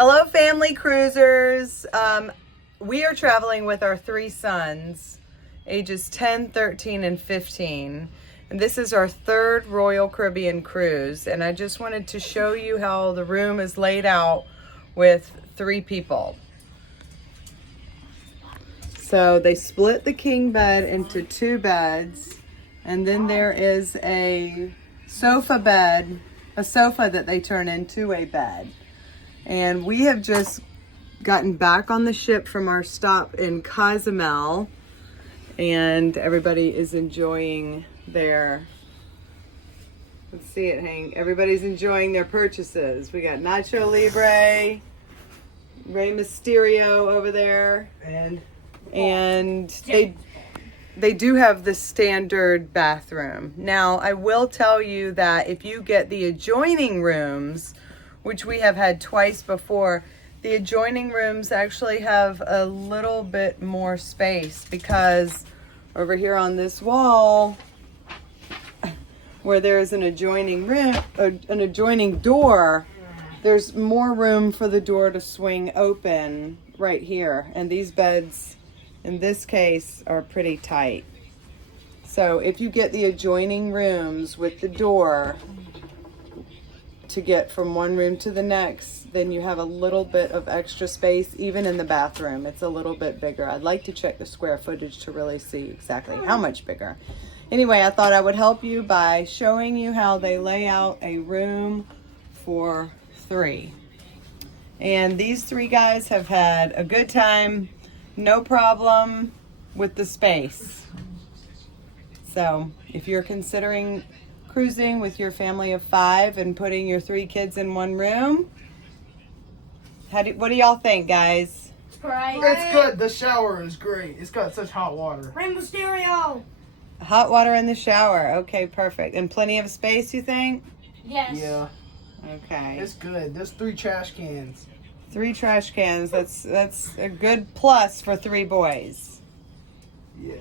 Hello, family cruisers. We are traveling with our three sons, ages 10, 13, and 15. And this is our third Royal Caribbean cruise. And I just wanted to show you how the room is laid out with three people. So they split the king bed into two beds. And then there is a sofa bed, a sofa that they turn into a bed. And we have just gotten back on the ship from our stop in Cozumel, and everybody is enjoying their, let's see it, Hank. Everybody's enjoying their purchases. We got Nacho Libre, Rey Mysterio over there, and they do have the standard bathroom. Now, I will tell you that if you get the adjoining rooms, which we have had twice before, the adjoining rooms actually have a little bit more space, because over here on this wall, where there is an adjoining room, an adjoining door, there's more room for the door to swing open right here. And these beds, in this case, are pretty tight. So if you get the adjoining rooms with the door to get from one room to the next, then you have a little bit of extra space. Even in the bathroom, it's a little bit bigger. I'd like to check the square footage to really see exactly how much bigger. Anyway, I thought I would help you by showing you how they lay out a room for three. And these three guys have had a good time, no problem with the space. So if you're considering cruising with your family of 5 and putting your 3 kids in one room, what do y'all think, guys? Great. It's good. The shower is great. It's got such hot water. Rainbow Stereo. Hot water in the shower. Okay, perfect. And plenty of space, you think? Yes. Yeah. Okay. It's good. There's 3 trash cans. 3 trash cans. That's a good plus for 3 boys. Yeah.